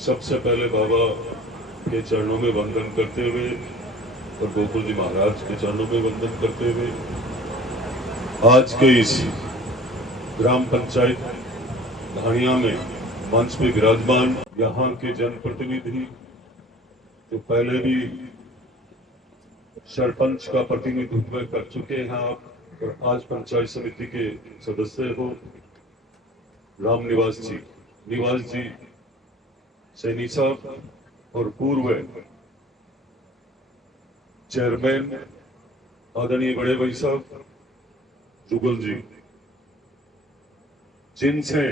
सबसे पहले बाबा के चरणों में वंदन करते हुए और गोकुल जी महाराज के चरणों में वंदन करते हुए आज के इस ग्राम पंचायत धानिया में मंच पे विराजमान यहाँ के जनप्रतिनिधि जो पहले भी सरपंच का प्रतिनिधित्व कर चुके हैं आप और आज पंचायत समिति के सदस्य हो, राम निवास जी सैनी साहब और पूर्व चेयरमैन आदरणीय बड़े भाई साहब जुगल जी, जिनसे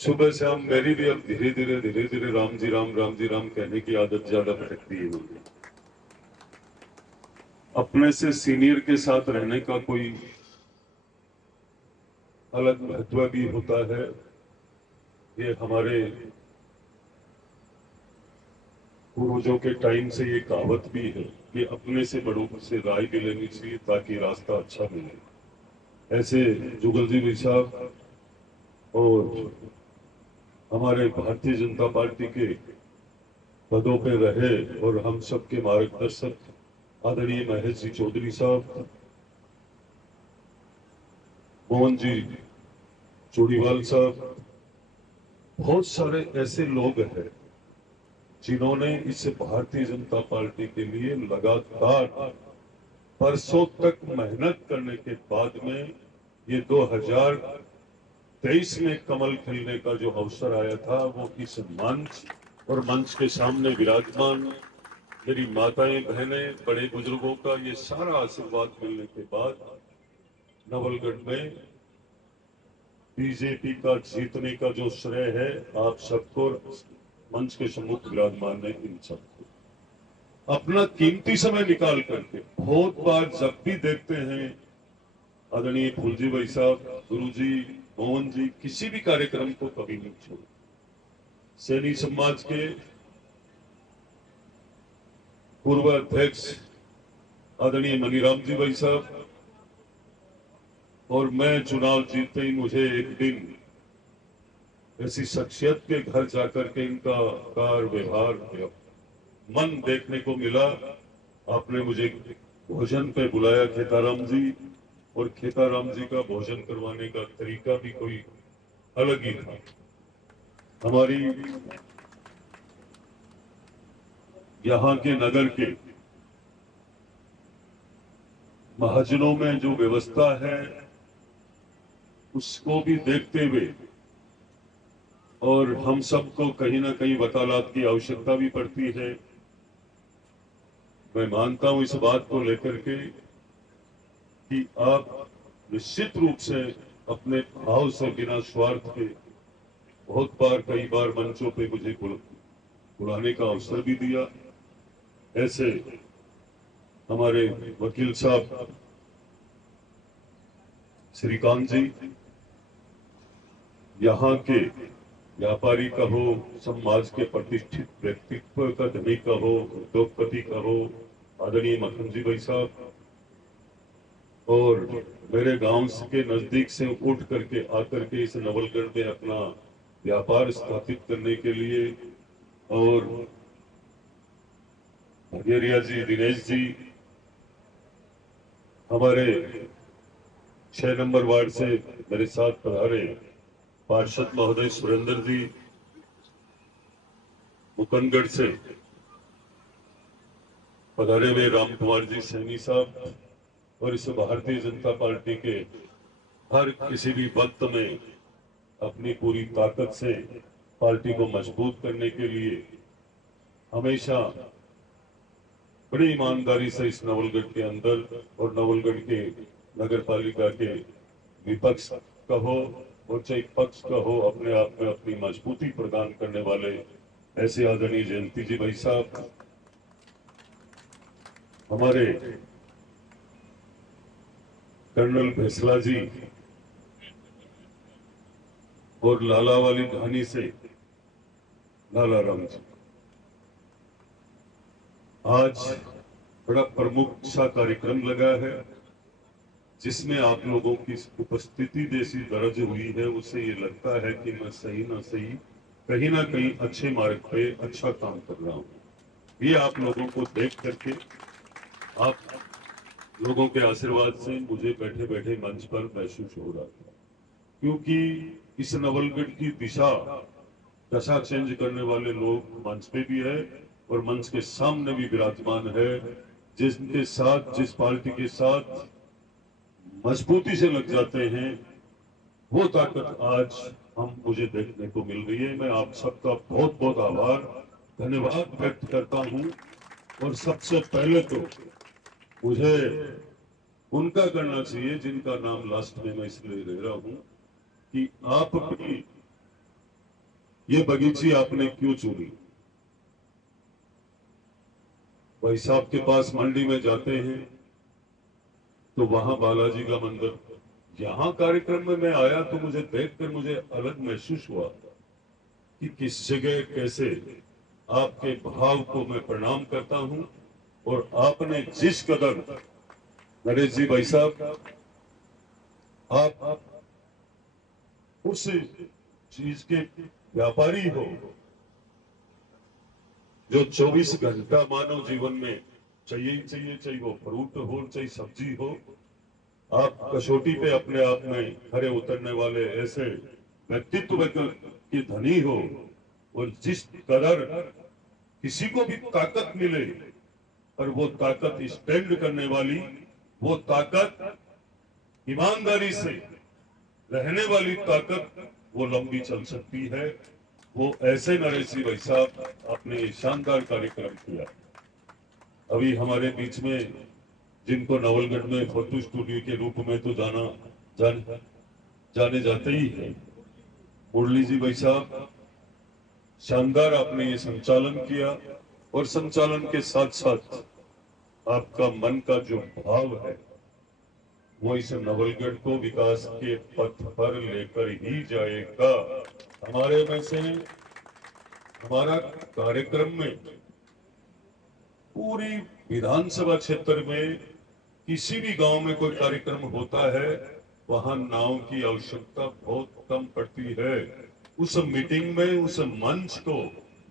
सुबह से हम मेरी भी अब धीरे धीरे राम जी राम कहने की आदत ज्यादा भटकती है मुझे। अपने से सीनियर के साथ रहने का कोई अलग महत्व भी होता है। ये हमारे पूर्वजों के टाइम से ये कहावत भी है कि अपने से बड़ों से राय भी लेनी चाहिए ताकि रास्ता अच्छा मिले। ऐसे जुगल जी भाई साहब और हमारे भारतीय जनता पार्टी के पदों पे रहे और हम सबके मार्गदर्शक आदरणीय महेश जी चौधरी साहब, मोहन जी चोड़ीवाल साहब, बहुत सारे ऐसे लोग हैं जिन्होंने इस भारतीय जनता पार्टी के लिए लगातार बरसों तक मेहनत करने के बाद में ये 2023 में कमल खिलने का जो अवसर आया था वो इस मंच और मंच के सामने विराजमान मेरी माताएं बहनें बड़े बुजुर्गों का ये सारा आशीर्वाद मिलने के बाद नवलगढ़ में बीजेपी का जीतने का जो श्रेय है आप सबको, मंच के सम्मुख विराजमान है इन सबको अपना कीमती समय निकाल करके बहुत बार जब भी देखते हैं आदरणीय फूलजी भाई साहब, गुरु जी, मोहन जी किसी भी कार्यक्रम को कभी नहीं छोड़े। सैनी समाज के पूर्व अध्यक्ष आदरणीय मनीराम जी भाई साहब और मैं चुनाव जीतते ही मुझे एक दिन ऐसी शख्सियत के घर जाकर के इनका कार व्यवहार मन देखने को मिला। आपने मुझे भोजन पे बुलाया खेताराम जी, और खेताराम जी का भोजन करवाने का तरीका भी कोई अलग ही था। हमारी यहाँ के नगर के महाजनों में जो व्यवस्था है उसको भी देखते हुए और हम सबको कहीं ना कहीं वकालत की आवश्यकता भी पड़ती है। मैं मानता हूं इस बात को लेकर के कि आप निश्चित रूप से अपने भाव से बिना स्वार्थ के बहुत बार कई बार मंचों पे मुझे बुलाने का अवसर भी दिया। ऐसे हमारे वकील साहब श्रीकांत जी, यहाँ के व्यापारी कहो, समाज के प्रतिष्ठित व्यक्तित्व का धनी कहो, उद्योगपति कहो, आदरणीय मक्खन जी भाई साहब, और मेरे गांव के नजदीक से उठ करके आकर के इस नवलगढ़ में अपना व्यापार स्थापित करने के लिए, और भगेरिया जी, दिनेश जी, हमारे 6 नंबर वार्ड से मेरे साथ पधारे पार्षद महोदय सुरेंद्र जी, मुकनगढ़ से पधारे हुए राम कुमार जी सैनी साहब, और इस भारतीय जनता पार्टी के हर किसी भी वक्त में अपनी पूरी ताकत से पार्टी को मजबूत करने के लिए हमेशा बड़ी ईमानदारी से इस नवलगढ़ के अंदर और नवलगढ़ के नगर पालिका के विपक्ष कहो और चाहे पक्ष कहो अपने आप में अपनी मजबूती प्रदान करने वाले ऐसे आदरणीय जयंती जी भाई साहब, हमारे कर्नल भैसला जी, और लाला वाली धानी से लाला राम जी, आज बड़ा प्रमुख सा कार्यक्रम लगा है जिसमें आप लोगों की उपस्थिति जैसी दर्ज हुई है। उससे ये लगता है कि मैं सही ना सही कहीं ना कहीं अच्छे मार्ग पे अच्छा काम कर रहा हूँ। ये आप लोगों को देख करके, आप लोगों के आशीर्वाद से मुझे बैठे बैठे मंच पर महसूस हो रहा था, क्योंकि इस नवलगढ़ की दशा चेंज करने वाले लोग मंच पे भी है और मंच के सामने भी विराजमान है, जिसके साथ, जिस पार्टी के साथ मजबूती से लग जाते हैं, वो ताकत आज मुझे देखने को मिल रही है। मैं आप सबका बहुत बहुत आभार, धन्यवाद व्यक्त करता हूं। और सबसे पहले तो मुझे उनका करना चाहिए जिनका नाम लास्ट में मैं इसलिए ले रहा हूं कि आप भी ये बगीची आपने क्यों चुनी। भाई साहब के पास मंडी में जाते हैं तो वहां बालाजी का मंदिर, यहाँ कार्यक्रम में मैं आया तो मुझे देखकर मुझे अलग महसूस हुआ कि किस जगह कैसे आपके भाव को मैं प्रणाम करता हूं। और आपने जिस कदर, नरेश जी भाई साहब, आप उस चीज के व्यापारी हो जो 24 घंटा मानव जीवन में चाहिए ही चाहिए, चाहे वो फ्रूट हो चाहे सब्जी हो। आप कसौटी पे अपने आप में खरे उतरने वाले ऐसे व्यक्तित्व की धनी हो। और जिस कदर किसी को भी ताकत मिले और वो ताकत स्टैंड करने वाली, वो ताकत ईमानदारी से रहने वाली ताकत, वो लंबी चल सकती है। वो ऐसे नरेश जी भाई साहब, आपने शानदार कार्यक्रम किया। अभी हमारे बीच में जिनको नवलगढ़ में फोटो स्टूडियो के रूप में तो जाने जाते ही है, मुरली जी भाई साहब, शानदार आपने ये संचालन किया। और संचालन के साथ साथ आपका मन का जो भाव है वो इस नवलगढ़ को विकास के पथ पर लेकर ही जाएगा। हमारे में से हमारा कार्यक्रम में पूरी विधानसभा क्षेत्र में किसी भी गांव में कोई कार्यक्रम होता है, वहां नाव की आवश्यकता बहुत कम पड़ती है। उस मीटिंग में उस मंच को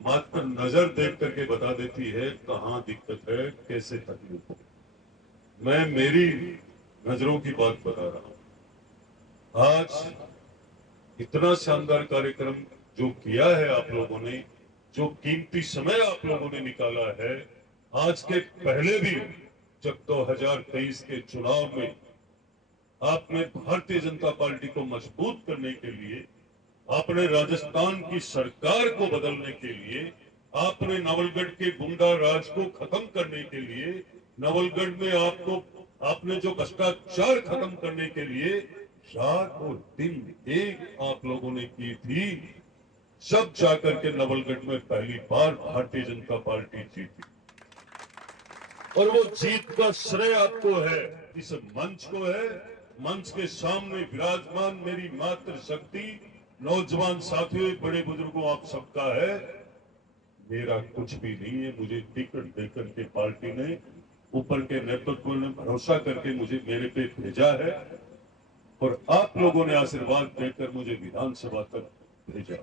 मात्र नजर देख करके बता देती है कहाँ दिक्कत है, कैसे तकलीफ है। मैं मेरी नजरों की बात बता रहा हूं। आज इतना शानदार कार्यक्रम जो किया है आप लोगों ने, जो कीमती समय आप लोगों ने निकाला है, आज के पहले भी जब 2023 के चुनाव में आपने भारतीय जनता पार्टी को मजबूत करने के लिए, आपने राजस्थान की सरकार को बदलने के लिए, आपने नवलगढ़ के गुंडा राज को खत्म करने के लिए, नवलगढ़ में आपने जो भ्रष्टाचार खत्म करने के लिए रात और दिन एक आप लोगों ने की थी, सब जाकर के नवलगढ़ में पहली बार भारतीय जनता पार्टी जीती। और वो जीत का श्रेय आपको है, इस मंच को है। मंच के सामने विराजमान मेरी मातृ शक्ति, नौजवान साथियों, बड़े बुजुर्गों, आप सबका है। मेरा कुछ भी नहीं है। मुझे टिकट देकर के पार्टी ने, ऊपर के नेतृत्व ने भरोसा करके मुझे मेरे पे भेजा है और आप लोगों ने आशीर्वाद देकर मुझे विधानसभा तक भेजा।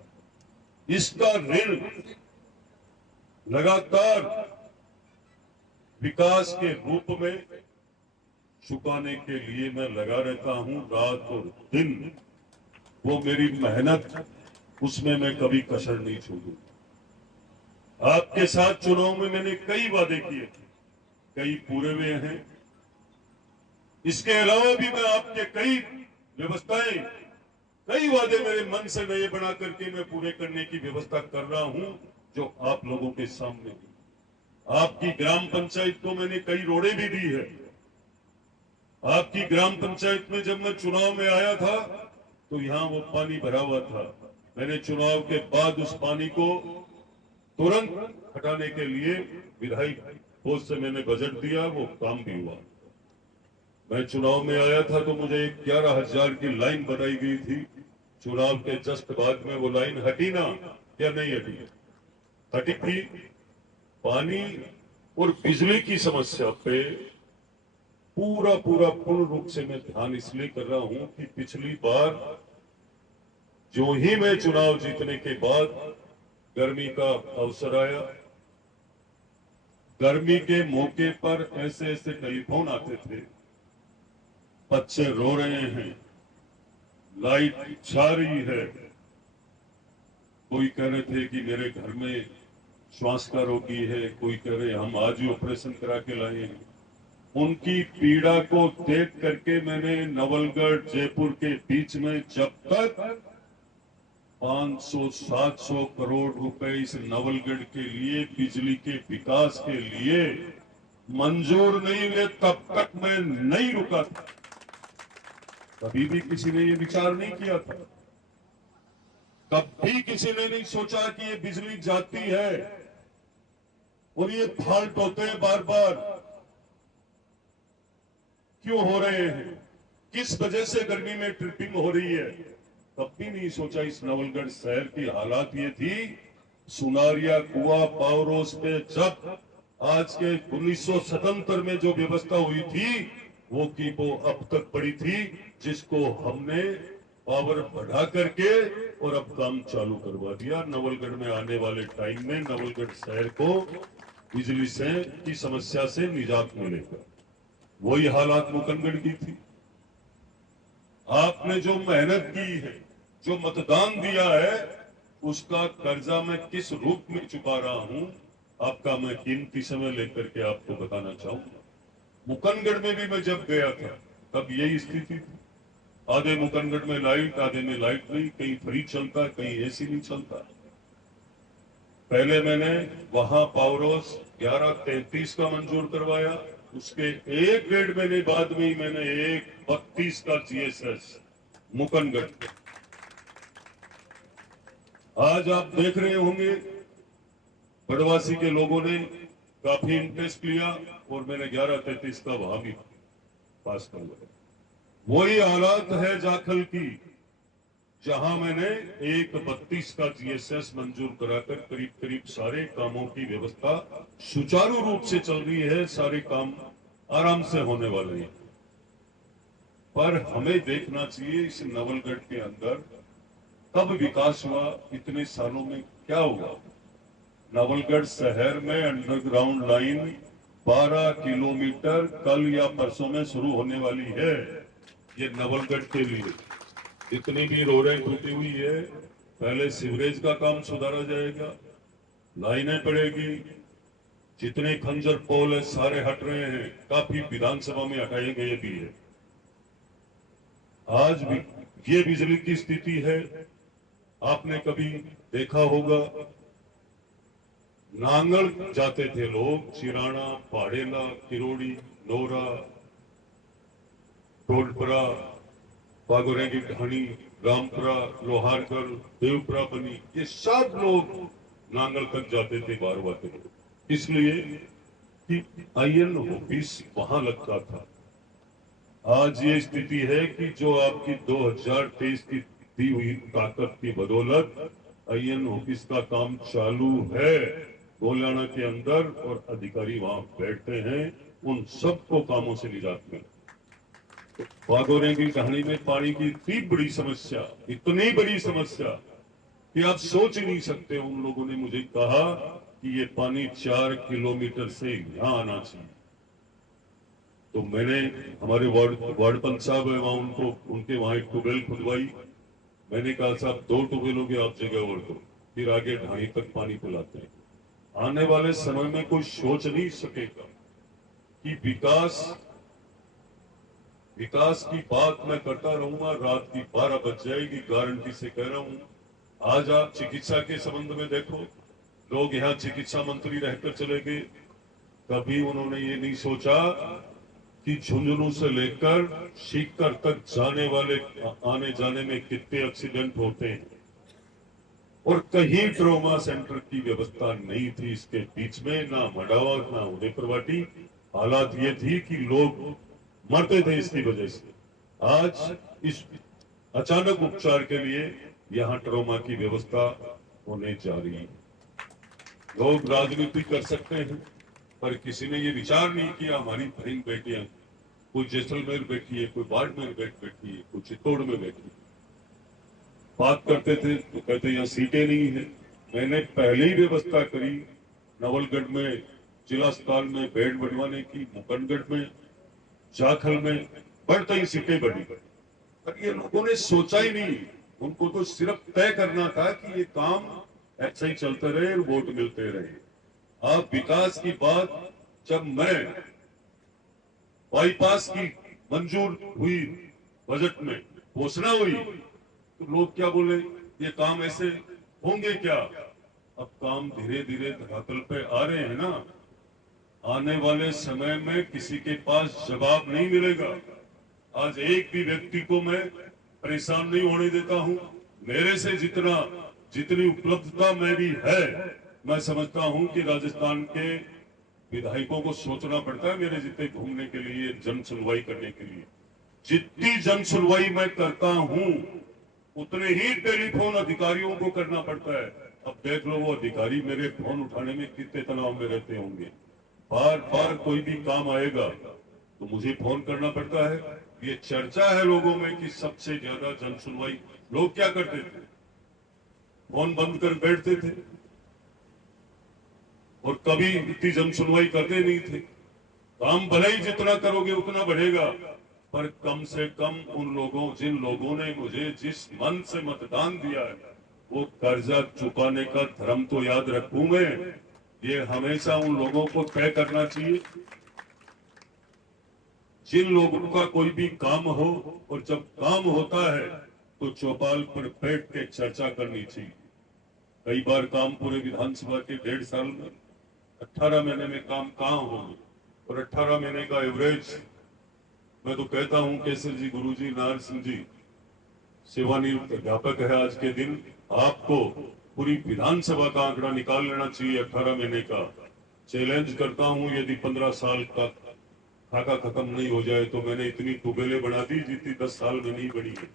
इसका ऋण लगातार विकास के रूप में चुकाने के लिए मैं लगा रहता हूं, रात और दिन। वो मेरी मेहनत, उसमें मैं कभी कसर नहीं छोड़ूंगा। आपके साथ चुनाव में मैंने कई वादे किए, कई पूरे हुए हैं। इसके अलावा भी मैं आपके कई व्यवस्थाएं, कई वादे मेरे मन से नए बना करके मैं पूरे करने की व्यवस्था कर रहा हूं, जो आप लोगों के सामने है। आपकी ग्राम पंचायत को मैंने कई रोड़े भी दी है। आपकी ग्राम पंचायत में जब मैं चुनाव में आया था तो यहाँ वो पानी भरा हुआ था। मैंने चुनाव के बाद उस पानी को तुरंत हटाने के लिए विधायक कोष से मैंने बजट दिया, वो काम भी हुआ। मैं चुनाव में आया था तो मुझे 11,000 की लाइन बनाई गई थी। चुनाव के जस्ट बाद में वो लाइन हटी ना, क्या नहीं हटी? हटी थी। पानी और बिजली की समस्या पे पूर्ण रूप से मैं ध्यान इसलिए कर रहा हूं कि पिछली बार जो ही मैं चुनाव जीतने के बाद गर्मी का अवसर आया। गर्मी के मौके पर ऐसे ऐसे टेलीफोन आते थे, बच्चे रो रहे हैं, लाइट जा रही है। कोई कह रहे थे कि मेरे घर में श्वास का रोगी है, कोई कह रहे हम आज ही ऑपरेशन करा के लाए हैं। उनकी पीड़ा को देख करके मैंने नवलगढ़ जयपुर के बीच में जब तक 500-700 करोड़ रुपए इस नवलगढ़ के लिए, बिजली के विकास के लिए मंजूर नहीं हुए, तब तक मैं नहीं रुका था। कभी भी किसी ने ये विचार नहीं किया था, कभी किसी ने नहीं सोचा कि ये बिजली जाती है और ये फाल्ट होते हैं बार बार, क्यों हो रहे हैं, किस वजह से गर्मी में ट्रिपिंग हो रही है। कभी नहीं सोचा। इस नवलगढ़ शहर की हालात ये थी, सुनारिया कुआ पावरोस पे जब आज के 1977 में जो व्यवस्था हुई थी वो की वो अब तक पड़ी थी, जिसको हमने पावर बढ़ा करके और अब काम चालू करवा दिया। नवलगढ़ में आने वाले टाइम में नवलगढ़ शहर को बिजली से की समस्या से निजात मिलेगा। वही हालात मुकंदगढ़ की थी। आपने जो मेहनत की है, जो मतदान दिया है, उसका कर्जा मैं किस रूप में चुका रहा हूं, आपका मैं कीमती समय लेकर के आपको बताना चाहूंगा। मुकंदगढ़ में भी मैं जब गया था तब यही स्थिति थी। आधे मुकंदगढ़ में लाइट, आधे में लाइट नहीं, कहीं फ्री चलता, कहीं एसी नहीं चलता। पहले मैंने वहां पावर हाउस 1133 का मंजूर करवाया, उसके 1-1.5 महीने बाद में ही मैंने 132 का जीएसएस मुकंदगढ़। आज आप देख रहे होंगे बड़वासी के लोगों ने काफी इंटरेस्ट लिया और मैंने 1133 का वहां भी पास करवाया। वही हालात है जाखल की, जहां मैंने 132 का जीएसएस मंजूर कराकर करीब करीब सारे कामों की व्यवस्था सुचारू रूप से चल रही है, सारे काम आराम से होने वाले हैं। पर हमें देखना चाहिए इस नवलगढ़ के अंदर कब विकास हुआ, इतने सालों में क्या हुआ। नवलगढ़ शहर में अंडरग्राउंड लाइन 12 किलोमीटर कल या परसों में शुरू होने वाली है। ये नवलगढ़ के लिए जितनी भी रोडें टूटी हुई है, पहले सीवरेज का काम सुधारा जाएगा, लाइनें पड़ेगी, जितने खंजर पोल है सारे हट रहे हैं, काफी विधानसभा में हटाए गए भी है। आज भी ये बिजली की स्थिति है। आपने कभी देखा होगा, नांगल जाते थे लोग, चिराना, पाड़ेला, किरोड़ी, नोरा, टोलपरा, बागोरेगी ढाणी, रामपुरा, लोहारगढ़, देवपुरा बनी, ये सब लोग नांगल तक जाते थे बारवा के लोग, इसलिए कि आईएन ऑफिस वहां लगता था। आज ये स्थिति है कि जो आपकी 2023 की दी हुई ताकत की बदौलत आईएन ऑफिस का काम चालू है गोलियाना के अंदर, और अधिकारी वहां बैठते हैं, उन सबको कामों से निजात मिले। बागोरे की कहानी में पानी की इतनी बड़ी समस्या, इतनी बड़ी समस्या कि आप सोच ही नहीं सकते। उन लोगों ने मुझे कहा कि ये पानी 4 किलोमीटर से यहां आना चाहिए। तो मैंने हमारे वार्ड पंच साहब है वहां, उनके वहां एक ट्यूबवेल खुदवाई। मैंने कहा साहब 2 ट्यूबवेलों की आप जगह और दो, फिर आगे ढाणी तक पानी पिलाते हैं। आने वाले समय में कोई सोच नहीं सकेगा कि विकास की बात मैं करता रहूंगा, रात की 12 बज जाएगी, गारंटी से कह रहा हूं। आज आप चिकित्सा के संबंध में देखो, लोग यहाँ चिकित्सा मंत्री रहकर चले गए, कभी उन्होंने ये नहीं सोचा कि झुंझुनू से लेकर सीकर तक जाने वाले आने जाने में कितने एक्सीडेंट होते हैं, और कहीं ट्रोमा सेंटर की व्यवस्था नहीं थी इसके बीच में, ना मडावा ना उदयपुरवाटी। हालात ये थी कि लोग मरते थे इसकी वजह से। आज इस अचानक उपचार के लिए यहाँ ट्रोमा की व्यवस्था होने जा रही है। लोग राजनीति कर सकते हैं, पर किसी ने ये विचार नहीं किया हमारी बहन बेटियां, कोई जैसलमेर बैठी है, कोई बाड़मेर बैठी है, कोई चित्तौड़ में बैठी है। बात करते थे तो कहते यहाँ सीटें नहीं है, मैंने पहले ही व्यवस्था करी, नवलगढ़ में जिला अस्पताल में बेड बढ़वाने की, मुकंदगढ़ में, जाखल में बढ़ते ही सीटें बढ़ी। पर ये लोगों ने सोचा ही नहीं, उनको तो सिर्फ तय करना था कि ये काम ऐसे ही चलते रहे और वोट मिलते रहे। आप विकास की बात, जब मैं बाईपास की मंजूर हुई, बजट में घोषणा हुई, तो लोग क्या बोले, ये काम ऐसे होंगे क्या? अब काम धीरे धीरे धरातल पे आ रहे हैं ना। आने वाले समय में किसी के पास जवाब नहीं मिलेगा। आज एक भी व्यक्ति को मैं परेशान नहीं होने देता हूं। मेरे से जितनी उपलब्धता मेरी है, मैं समझता हूं कि राजस्थान के विधायकों को सोचना पड़ता है मेरे जितने घूमने के लिए, जन सुनवाई करने के लिए। जितनी जन सुनवाई मैं करता हूं, उतने ही टेलीफोन अधिकारियों को करना पड़ता है। अब देख लो वो अधिकारी मेरे फोन उठाने में कितने तनाव में रहते होंगे। बार बार कोई भी काम आएगा तो मुझे फोन करना पड़ता है। ये चर्चा है लोगों में कि सबसे ज्यादा जन सुनवाई, लोग क्या करते थे, फोन बंद कर बैठते थे और कभी इतनी जन सुनवाई करते नहीं थे। काम भले ही जितना करोगे उतना बढ़ेगा, पर कम से कम उन लोगों, जिन लोगों ने मुझे जिस मन से मतदान दिया है, वो कर्जा चुकाने का धर्म तो याद रखूं मैं। ये हमेशा उन लोगों को तय करना चाहिए जिन लोगों का कोई भी काम हो, और जब काम होता है तो चौपाल पर बैठ के चर्चा करनी चाहिए। कई बार काम पूरे विधानसभा के 1.5 साल में, 18 महीने में काम कहाँ होंगे, और 18 महीने का एवरेज, मैं तो कहता हूं केसर जी, गुरु जी, नारायण सिंह जी सेवानिवृत्त अध्यापक है आज के दिन, आपको पूरी विधानसभा का आंकड़ा निकाल लेना चाहिए 18 महीने का। चैलेंज करता हूं, यदि 15 साल का खाका खत्म नहीं हो जाए तो मैंने इतनी ट्यूबवेलें बना दी जितनी 10 साल में नहीं बनी है।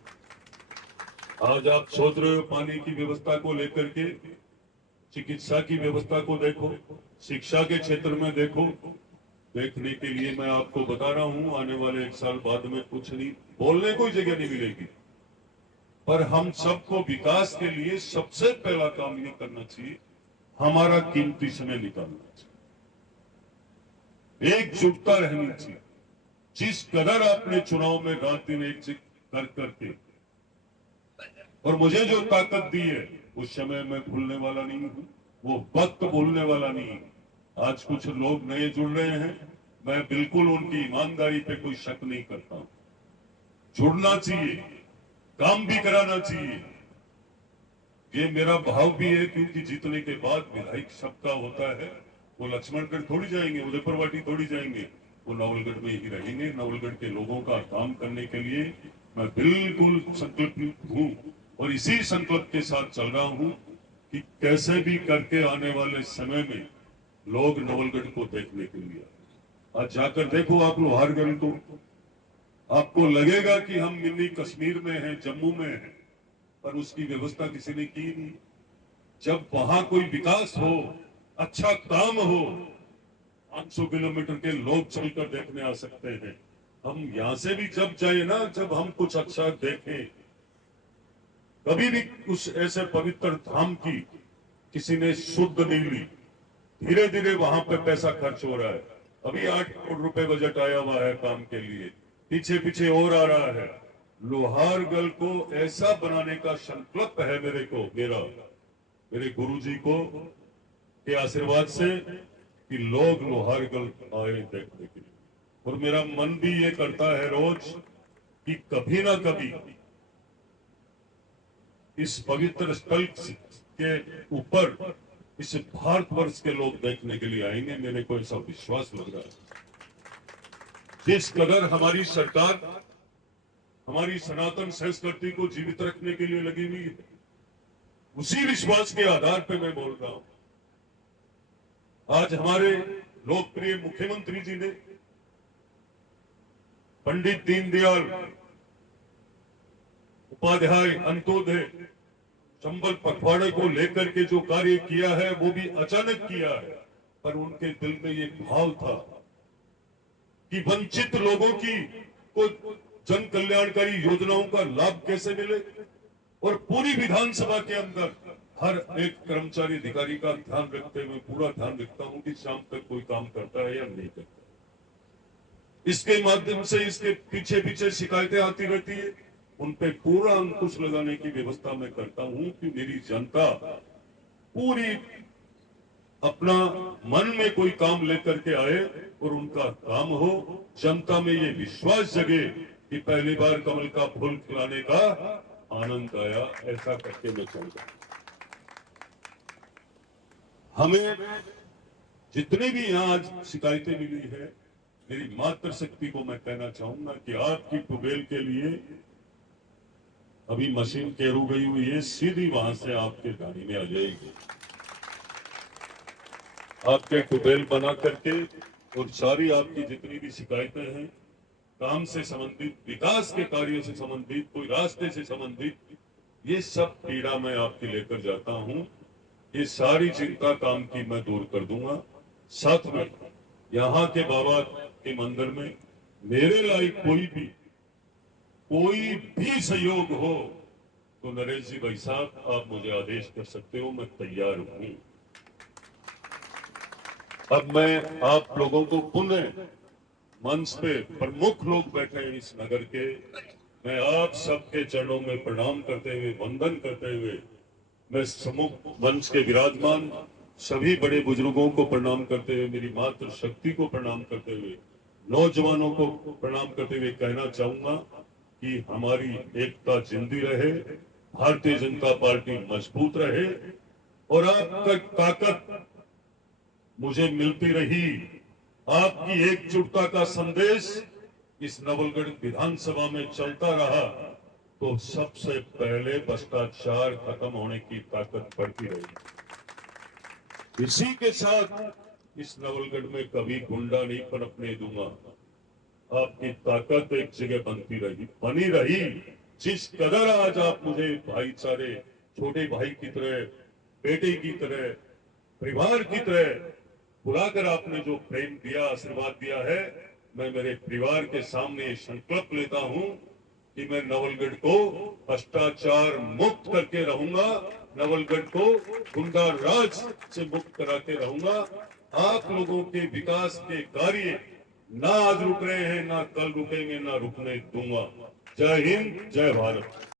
आज आप सोच रहे हो पानी की व्यवस्था को लेकर के, चिकित्सा की व्यवस्था को देखो, शिक्षा के क्षेत्र में देखो। देखने के लिए मैं आपको बता रहा हूं, आने वाले 1 साल बाद में कुछ नहीं, बोलने कोई जगह नहीं मिलेगी। पर हम सबको विकास के लिए सबसे पहला काम ये करना चाहिए, हमारा कीमती समय निकालना चाहिए, एकजुटता रहनी चाहिए। जिस कदर आपने चुनाव में रात दिन एक कर करके और मुझे जो ताकत दी है, उस समय मैं भूलने वाला नहीं हूं, वो वक्त भूलने वाला नहीं हूं। आज कुछ लोग नए जुड़ रहे हैं, मैं बिल्कुल उनकी ईमानदारी पे कोई शक नहीं करता हूं। जुड़ना चाहिए, काम भी कराना चाहिए, ये मेरा भाव भी है, क्योंकि जीतने के बाद विधायक सबका होता है। वो लक्ष्मणगढ़ थोड़ी जाएंगे, उदयपुरवाटी थोड़ी जाएंगे, वो नवलगढ़ में ही रहेंगे। नवलगढ़ के लोगों का काम करने के लिए मैं बिल्कुल संकल्पित हूं, और इसी संकल्प के साथ चल रहा हूं कि कैसे भी करके आने वाले समय में लोग नवलगढ़ को देखने के लिए, आज जाकर देखो आप लोहारगढ़ को, आपको लगेगा कि हम मिनी कश्मीर में हैं, जम्मू में हैं, पर उसकी व्यवस्था किसी ने की नहीं। जब वहां कोई विकास हो, अच्छा काम हो, 500 किलोमीटर के लोग चलकर देखने आ सकते हैं। हम यहां से भी जब जाए ना, जब हम कुछ अच्छा देखें, कभी भी उस ऐसे पवित्र धाम की किसी ने शुद्ध नहीं ली, धीरे धीरे वहां पे पैसा खर्च हो रहा है। अभी 8 करोड़ रुपए बजट आया हुआ है काम के लिए, पीछे पीछे और आ रहा है। लोहारगढ़ को ऐसा बनाने का संकल्प है मेरे गुरुजी को के आशीर्वाद से, कि लोग लोहारगढ़ आए देखने के लिए। और मेरा मन भी ये करता है रोज कि कभी ना कभी इस पवित्र स्थल के ऊपर इस भारतवर्ष के लोग देखने के लिए आएंगे। मेरे को ऐसा विश्वास लग रहा है। जिस कदर हमारी सरकार हमारी सनातन संस्कृति को जीवित रखने के लिए लगी हुई है, उसी विश्वास के आधार पर मैं बोल रहा हूं। आज हमारे लोकप्रिय मुख्यमंत्री जी ने पंडित दीनदयाल उपाध्याय अंत्योदय चंबल पखवाड़े को लेकर के जो कार्य किया है, वो भी अचानक किया है, पर उनके दिल में ये भाव था कि वंचित लोगों को जन कल्याणकारी योजनाओं का लाभ कैसे मिले, और पूरी विधानसभा के अंदर हर एक कर्मचारी अधिकारी का ध्यान रखते हुए पूरा ध्यान रखता हूं कि शाम तक कोई काम करता है या नहीं करता। इसके माध्यम से इसके पीछे पीछे शिकायतें आती रहती है, उन पे पूरा अंकुश लगाने की व्यवस्था मैं करता हूं कि मेरी जनता पूरी अपना मन में कोई काम लेकर के आए और उनका काम हो, जनता में ये विश्वास जगे कि पहली बार कमल का फूल खिलाने का आनंद आया, ऐसा करके मैं चलूंगा। हमें जितने भी यहाँ आज शिकायतें मिली है, मेरी मातृशक्ति को मैं कहना चाहूंगा कि आपकी ट्यूबवेल के लिए अभी मशीन केरू गई हुई है, सीधी वहां से आपके गाड़ी में आ जाएगी। आपके ट्यूबवेल बना करके और सारी आपकी जितनी भी शिकायतें हैं, काम से संबंधित, विकास के कार्यों से संबंधित, कोई रास्ते से संबंधित, ये सब पीड़ा मैं आपकी लेकर जाता हूं। ये सारी चिंता काम की मैं दूर कर दूंगा। साथ में यहाँ के बाबा के मंदिर में मेरे लायक कोई भी सहयोग हो तो नरेश जी भाई साहब आप मुझे आदेश कर सकते हो, मैं तैयार हूं। अब मैं आप लोगों को पुनः मंच पे प्रमुख लोग बैठे हैं इस नगर के, मैं आप सबके चरणों में प्रणाम करते हुए, वंदन करते हुए, मैं समूह मंच के विराजमान सभी बड़े बुजुर्गों को प्रणाम करते हुए, मेरी मातृ शक्ति को प्रणाम करते हुए, नौजवानों को प्रणाम करते हुए कहना चाहूंगा कि हमारी एकता जिंदी रहे, भारतीय जनता पार्टी मजबूत रहे और आपका ताकत मुझे मिलती रही। आपकी एकजुटता का संदेश इस नवलगढ़ विधानसभा में चलता रहा तो सबसे पहले भ्रष्टाचार खत्म होने की ताकत बढ़ती रही। इसी के साथ इस नवलगढ़ में कभी गुंडा नहीं पनपने दूंगा। आपकी ताकत एक जगह बनी रही। जिस कदर आज आप मुझे भाईचारे, छोटे भाई की तरह, बेटे की तरह, परिवार की तरह बुलाकर आपने जो प्रेम दिया, आशीर्वाद दिया है, मैं मेरे परिवार के सामने संकल्प लेता हूं कि मैं नवलगढ़ को भ्रष्टाचार मुक्त करके रहूंगा, नवलगढ़ को गुंडा राज से मुक्त करा के रहूंगा। आप लोगों के विकास के कार्य ना आज रुक रहे हैं, ना कल रुकेंगे, ना रुकने दूंगा। जय हिंद, जय भारत।